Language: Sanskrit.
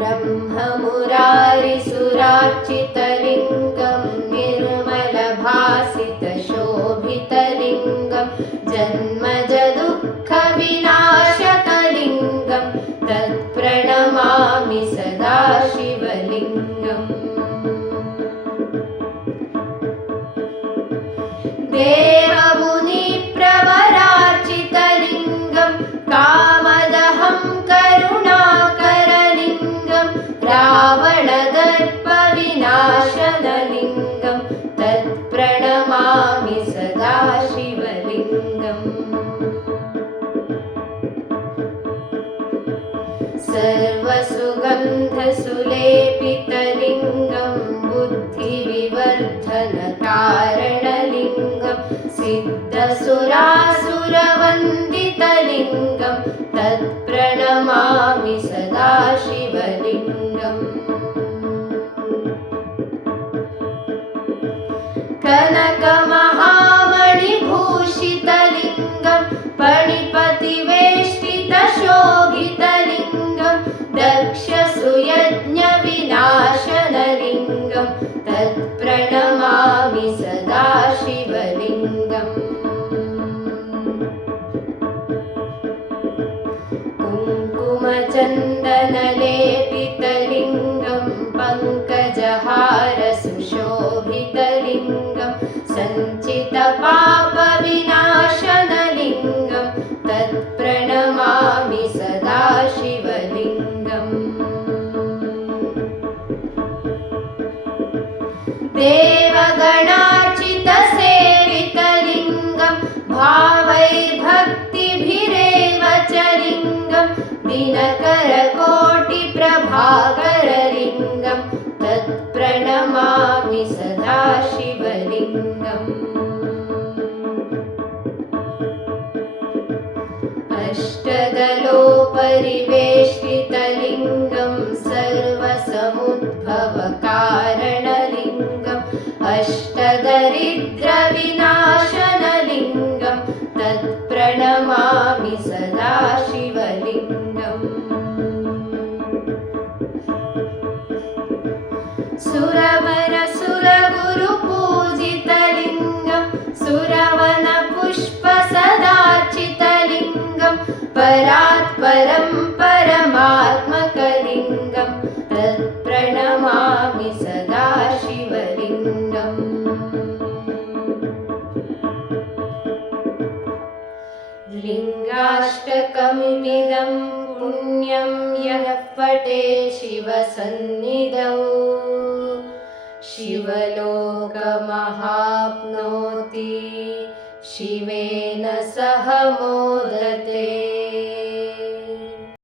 ब्रह्ममुरारिसुरार्चितलिङ्गं निर्मलभासितशोभितलिङ्गं जन्मजदुःखविनाशकलिङ्गं तत्प्रणमामि सदा सर्वसुगन्धसुलेपितलिङ्गं बुद्धिविवर्धनकारणलिङ्गं सिद्धसुरासुरवन्दितलिङ्गं तत्प्रणमामि सदा कुङ्कुमचन्दनलेपितलिङ्गं पङ्कजहारसुशोभितलिङ्गं सञ्चितपापविनाशनलिङ्गं तत्प्रणमामि सदा शिवलिङ्गम् देवगणार्चितसेवितलिङ्गं दिनकरकोटिप्रभाकरलिङ्गं तत्प्रणमामि सदा शिवलिङ्गम् अष्टदलोपरिवेष्टितलिङ्गं सर्वसमुद्भवकारणलिङ्गम्। अष्टदरिद्रविनाशनलिङ्गं तत्प्रणमामि सुरवरसुरगुरुपूजितलिङ्गं सुरवनपुष्पसदार्चितलिङ्गं परात् परं परमात्मकलिङ्गं तत्प्रणमामि सदा शिवलिङ्गम् लिङ्गाष्टकमिदं पुण्यं यः पटे शिवसन्निधौ शिवलोकमहाप्नोति शिवेन सह मोदते